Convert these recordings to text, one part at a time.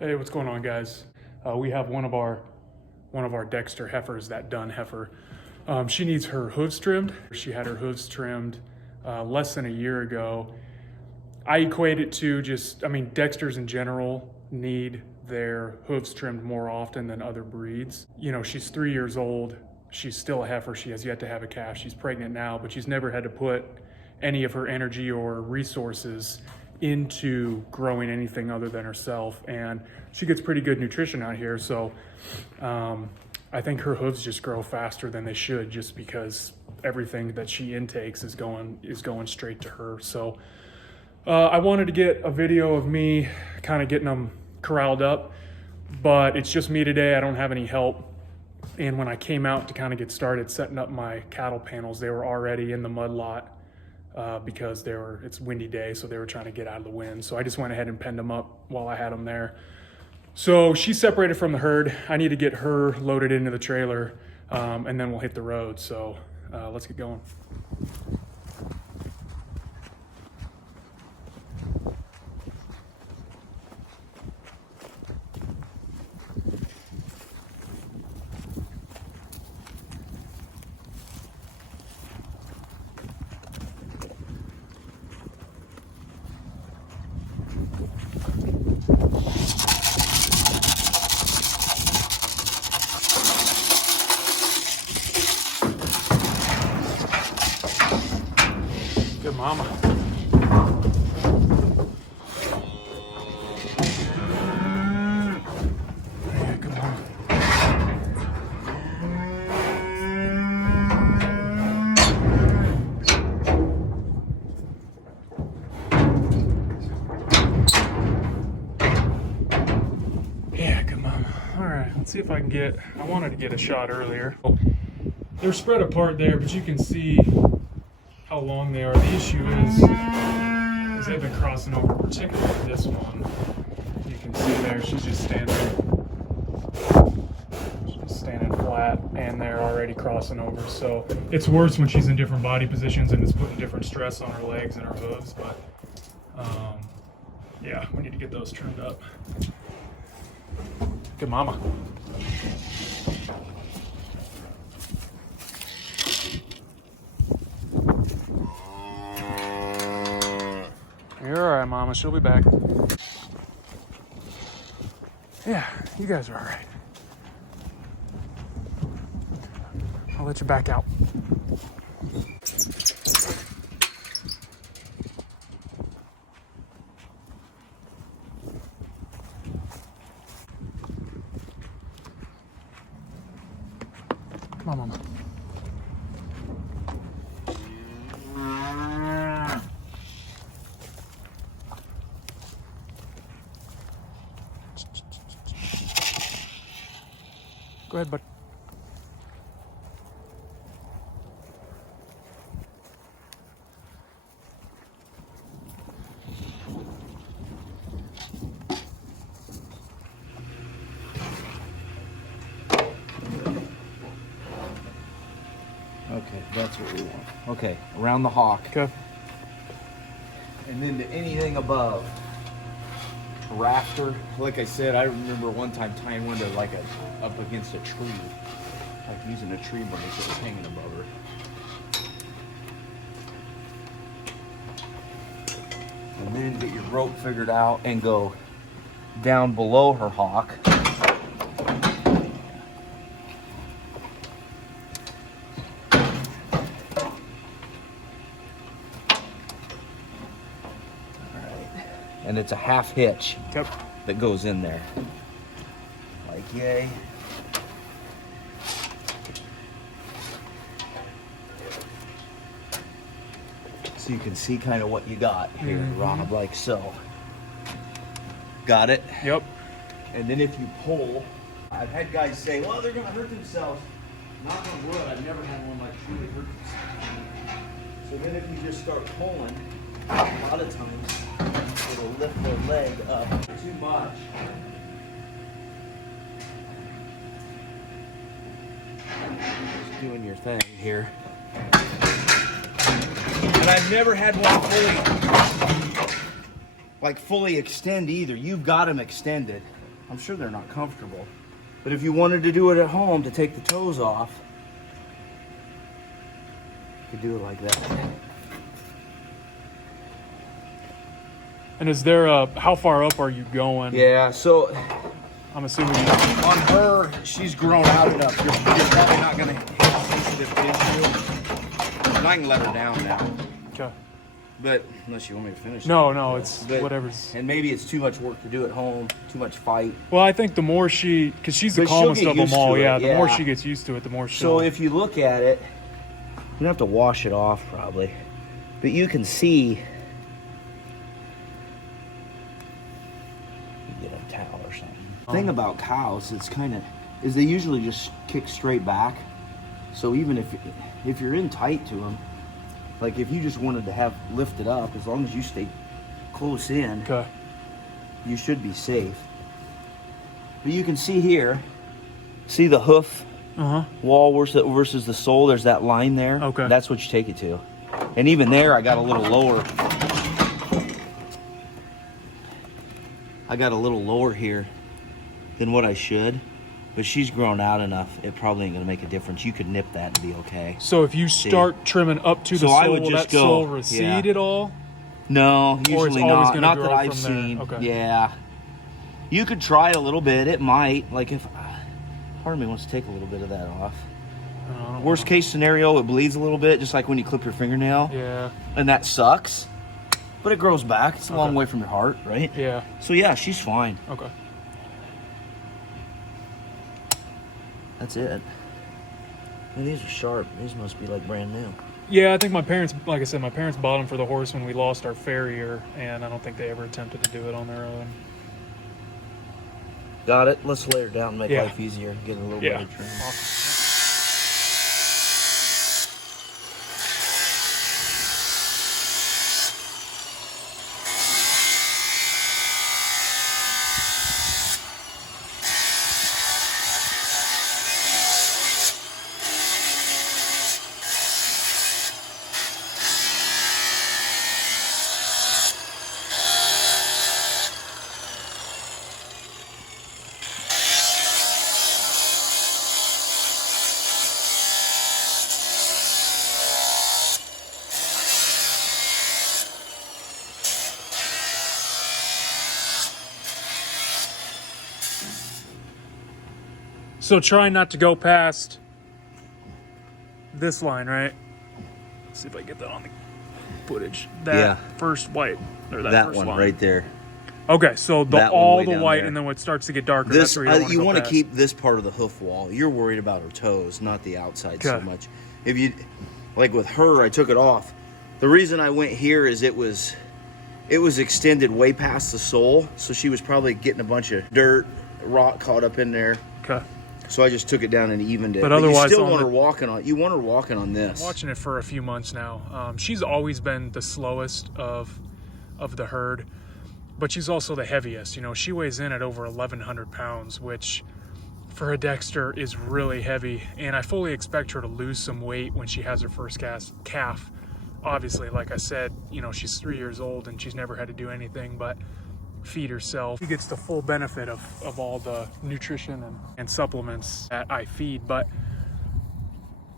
Hey, what's going on, guys? We have one of our Dexter heifers, that dun heifer. She needs her hooves trimmed. She had her hooves trimmed less than a year ago. I equate it to Dexters in general need their hooves trimmed more often than other breeds. You know, she's 3 years old. She's still a heifer. She has yet to have a calf. She's pregnant now, but she's never had to put any of her energy or resources into growing anything other than herself, and she gets pretty good nutrition out here. So I think her hooves just grow faster than they should, just because everything that she intakes is going straight to her. So I wanted to get a video of me kind of getting them corralled up, but it's just me today. I don't have any help. And when I came out to kind of get started setting up my cattle panels, they were already in the mud lot. Because it's a windy day, so they were trying to get out of the wind. So I just went ahead and penned them up while I had them there. So she's separated from the herd. I need to get her loaded into the trailer, and then we'll hit the road. So let's get going. Good mama. Yeah, good mama. Yeah, good mama. All right, let's see if I can I wanted to get a shot earlier. They're spread apart there, but you can see how long they are. The issue is they've been crossing over, particularly this one. You can see there, she's just standing flat, and they're already crossing over. So it's worse when she's in different body positions and it's putting different stress on her legs and her hooves. But yeah, we need to get those trimmed up. Good mama. You're all right, mama. She'll be back. Yeah, you guys are all right. I'll let you back out. Come on, mama. Go ahead, bud. Okay, that's what we want. Okay, around the hock. Okay. And then to anything above. Rafter. Like I said, I remember one time tying one to up against a tree. Like using a tree branch that was hanging above her. And then get your rope figured out and go down below her hock. And it's a half hitch that goes in there. Like, yay. So you can see kind of what you got here, Rob, like so. Got it? Yep. And then if you pull, I've had guys say, well, they're gonna hurt themselves. Knock on wood, I've never had one like truly hurt themselves. So then if you just start pulling, a lot of times, it'll lift their leg up too much. Just doing your thing here. And I've never had one fully extend either. You've got them extended. I'm sure they're not comfortable. But if you wanted to do it at home to take the toes off, you could do it like that. And is there how far up are you going? Yeah, so I'm assuming on her, she's grown out enough. You're probably not going to hit sensitive tissue. And I can let her down now. Okay. But unless you want me to finish. No, it's whatever's. And maybe it's too much work to do at home, too much fight. Well, I think the more because she's the But she'll calmest get of them used all. to it, Yeah, the more yeah. she gets used to it, the more she'll. So if you look at it, you don't have to wash it off probably, but you can see. Get a towel or something. The thing about cows, is they usually just kick straight back. So even if you're in tight to them, like if you just wanted to have lifted up, as long as you stay close in, okay. you should be safe. But you can see here, see the hoof wall versus the sole. There's that line there. Okay. That's what you take it to. And even there, I got a little lower. I got a little lower here than what I should. But she's grown out enough, it probably ain't gonna make a difference. You could nip that and be okay. So if you start trimming up to the sole, will that sole recede at all? No, usually not. Not that I've from there? seen. Okay. Yeah. You could try a little bit. It might. Like if part of me wants to take a little bit of that off. Worst case scenario, it bleeds a little bit, just like when you clip your fingernail. Yeah. And that sucks. But it grows back. It's a long way from your heart, right? Yeah. So yeah, she's fine. Okay. That's it. And these are sharp. These must be like brand new. Yeah, I think my parents, like I said, my parents bought them for the horse when we lost our farrier, and I don't think they ever attempted to do it on their own. Got it. Let's lay her down and make Yeah. life easier. Get a little Yeah. better trim. Awesome. So try not to go past this line, right? Let's see if I get that on the footage. That first white, or that first one line. right there. Okay, so That one all way the down white, there. and then when it starts to get darker, This that's where you want to keep this part of the hoof wall. You're worried about her toes, not the outside so Okay. much. If you like with her, I took it off. The reason I went here is it was extended way past the sole, so she was probably getting a bunch of dirt, rock caught up in there. Okay. So I just took it down and evened it. But otherwise, you still want her walking on. You want her walking on this. I'm watching it for a few months now. She's always been the slowest of the herd, but she's also the heaviest. You know, she weighs in at over 1,100 pounds, which for a Dexter is really heavy. And I fully expect her to lose some weight when she has her first calf. Obviously, like I said, you know, she's 3 years old and she's never had to do anything but feed herself. She gets the full benefit of all the nutrition and supplements that I feed, but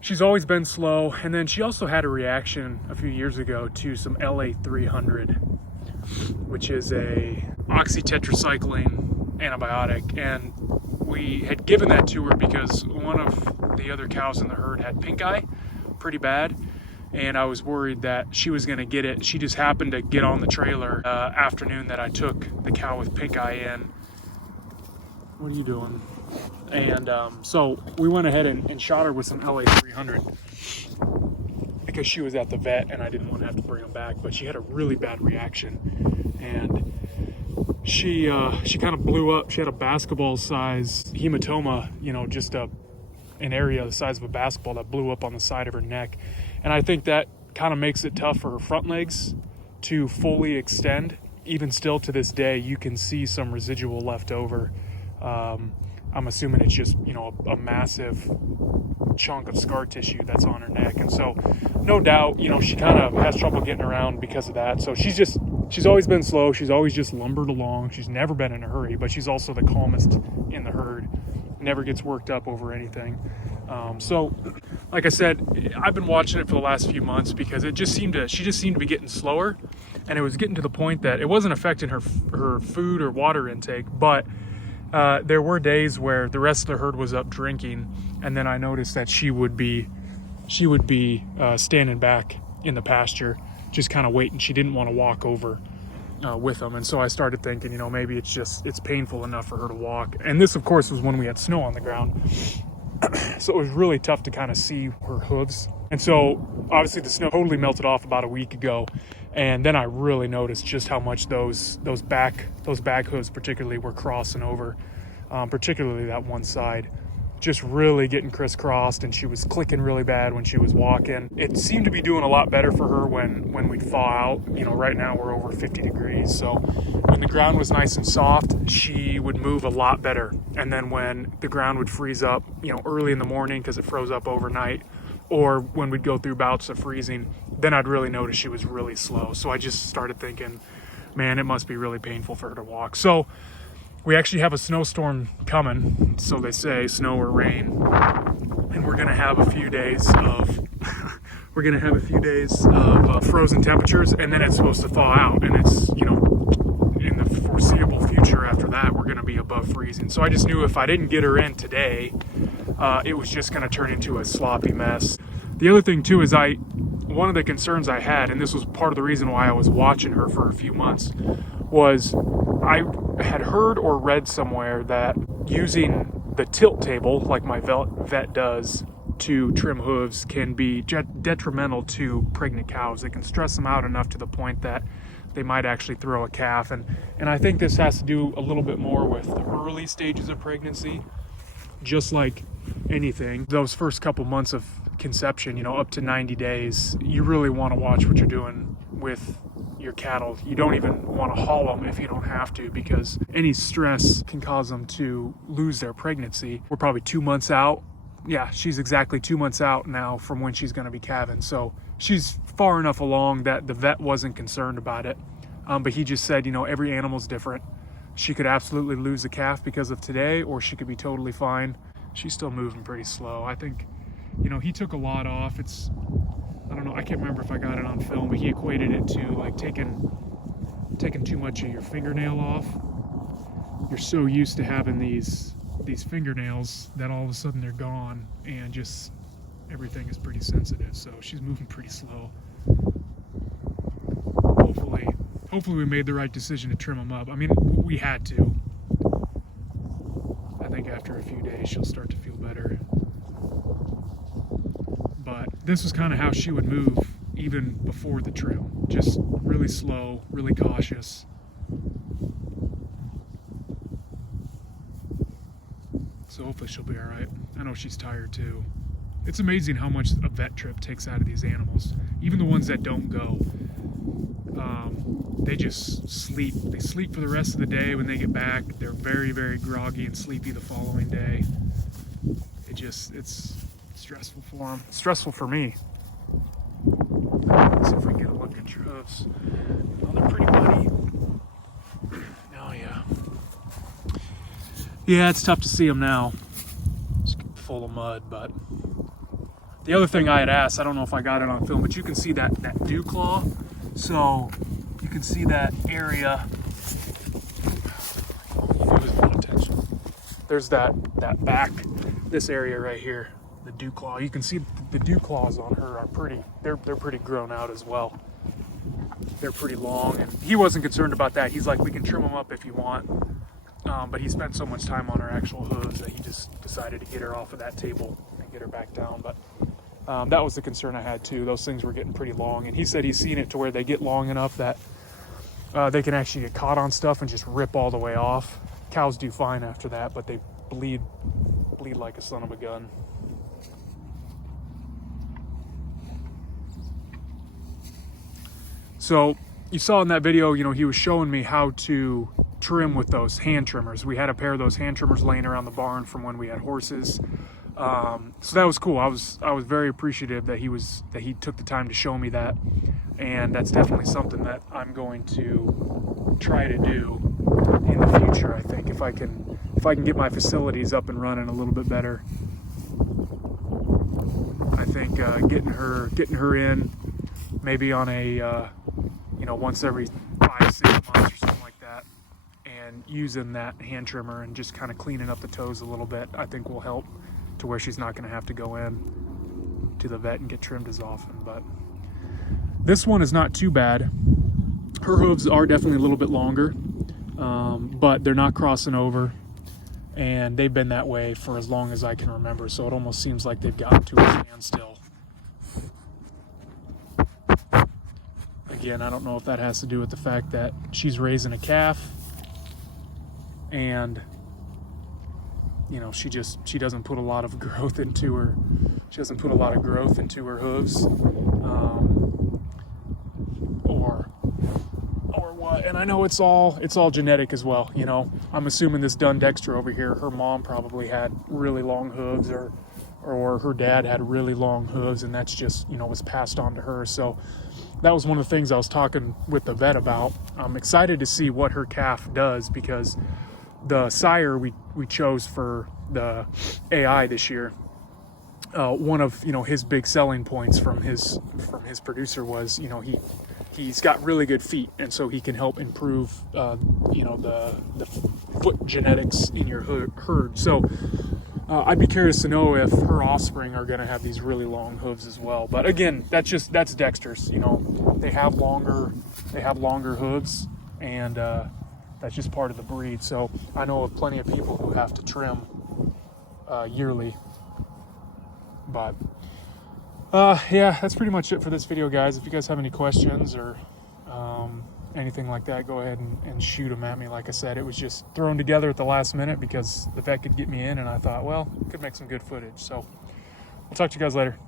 she's always been slow. And then she also had a reaction a few years ago to some LA 300, which is a oxytetracycline antibiotic, and we had given that to her because one of the other cows in the herd had pink eye pretty bad, and I was worried that she was going to get it. She just happened to get on the trailer afternoon that I took the cow with pink eye in. What are you doing? And so we went ahead and shot her with some LA 300 because she was at the vet and I didn't want to have to bring them back, but she had a really bad reaction, and she kind of blew up. She had a basketball size hematoma, you know, just an area the size of a basketball that blew up on the side of her neck. And I think that kind of makes it tough for her front legs to fully extend. Even still to this day, you can see some residual left over. I'm assuming it's just, you know, a massive chunk of scar tissue that's on her neck. And so no doubt, you know, she kind of has trouble getting around because of that. So she's just She's always been slow. She's always just lumbered along. She's never been in a hurry, but she's also the calmest in the herd. Never gets worked up over anything. So, like I said, I've been watching it for the last few months because she just seemed to be getting slower, and it was getting to the point that it wasn't affecting her food or water intake, but there were days where the rest of the herd was up drinking, and then I noticed that she would be standing back in the pasture, just kind of waiting. She didn't want to walk over with them, and so I started thinking, maybe it's painful enough for her to walk. And this, of course, was when we had snow on the ground, so it was really tough to kind of see her hooves. And so obviously the snow totally melted off about a week ago, and then I really noticed just how much those back hooves particularly were crossing over, particularly that one side, just really getting crisscrossed, and she was clicking really bad when she was walking. It seemed to be doing a lot better for her when we'd thaw out. Right now we're over 50 degrees, so when the ground was nice and soft, she would move a lot better. And then when the ground would freeze up, early in the morning because it froze up overnight, or when we'd go through bouts of freezing, then I'd really notice she was really slow. So I just started thinking, man, it must be really painful for her to walk. So we actually have a snowstorm coming, so they say, snow or rain, and we're gonna have a few days of frozen temperatures, and then it's supposed to thaw out, and it's in the foreseeable future after that we're gonna be above freezing. So I just knew if I didn't get her in today, it was just gonna turn into a sloppy mess. The other thing too is one of the concerns I had, and this was part of the reason why I was watching her for a few months, was I had heard or read somewhere that using the tilt table, like my vet does, to trim hooves can be detrimental to pregnant cows. It can stress them out enough to the point that they might actually throw a calf. And I think this has to do a little bit more with the early stages of pregnancy. Just like anything, those first couple months of conception, up to 90 days, you really want to watch what you're doing with your cattle. You don't even want to haul them if you don't have to, because any stress can cause them to lose their pregnancy. We're probably 2 months out. Yeah, she's exactly 2 months out now from when she's going to be calving. So she's far enough along that the vet wasn't concerned about it. But he just said, every animal's different. She could absolutely lose a calf because of today, or she could be totally fine. She's still moving pretty slow. I think, he took a lot off. I don't know, I can't remember if I got it on film, but he equated it to like taking too much of your fingernail off. You're so used to having these fingernails that all of a sudden they're gone, and just everything is pretty sensitive. So she's moving pretty slow. Hopefully we made the right decision to trim them up. I mean, we had to. I think after a few days she'll start to feel better. But this was kind of how she would move even before the trim. Just really slow, really cautious. So hopefully she'll be all right. I know she's tired too. It's amazing how much a vet trip takes out of these animals. Even the ones that don't go. They just sleep. They sleep for the rest of the day. When they get back, they're very, very groggy and sleepy the following day. It's stressful for them. It's stressful for me. Let's see if we can get a look at your hooves. Oh, they're pretty muddy. Oh, yeah. Yeah, it's tough to see them now. It's full of mud, but... The other thing I had asked, I don't know if I got it on film, but you can see that dew claw. So you can see that area. There's that back, this area right here, the dew claw. You can see the dew claws on her are they're pretty grown out as well. They're pretty long, and he wasn't concerned about that. He's like, we can trim them up if you want. But he spent so much time on her actual hooves that he just decided to get her off of that table and get her back down. But that was the concern I had too. Those things were getting pretty long, and he said he's seen it to where they get long enough that they can actually get caught on stuff and just rip all the way off. Cows do fine after that, but they bleed like a son of a gun. So you saw in that video, you know, he was showing me how to trim with those hand trimmers. We had a pair of those hand trimmers laying around the barn from when we had horses. So that was cool. I was very appreciative that he took the time to show me that, and that's definitely something that I'm going to try to do in the future. I think if I can get my facilities up and running a little bit better, I think getting her in maybe on a you know, once every 5-6 months or something like that, and using that hand trimmer and just kind of cleaning up the toes a little bit, I think will help to where she's not going to have to go in to the vet and get trimmed as often. But this one is not too bad. Her hooves are definitely a little bit longer, but they're not crossing over, and they've been that way for as long as I can remember, so it almost seems like they've gotten to a standstill. Again, I don't know if that has to do with the fact that she's raising a calf, and you know, she doesn't put a lot of growth into her. She doesn't put a lot of growth into her hooves, or what. And I know it's all genetic as well. You know, I'm assuming this dun Dexter over here, her mom probably had really long hooves, or her dad had really long hooves, and that's just, you know, was passed on to her. So that was one of the things I was talking with the vet about. I'm excited to see what her calf does, because the sire we chose for the AI this year, one of, you know, his big selling points from his producer was, you know, he's got really good feet, and so he can help improve you know, the foot genetics in your herd. So I'd be curious to know if her offspring are going to have these really long hooves as well. But again, that's Dexter's. You know, they have longer hooves, and that's just part of the breed. So I know of plenty of people who have to trim yearly. But yeah, that's pretty much it for this video, guys. If you guys have any questions or anything like that, go ahead and shoot them at me. Like I said, it was just thrown together at the last minute because the vet could get me in, and I thought, well, could make some good footage. So I'll talk to you guys later.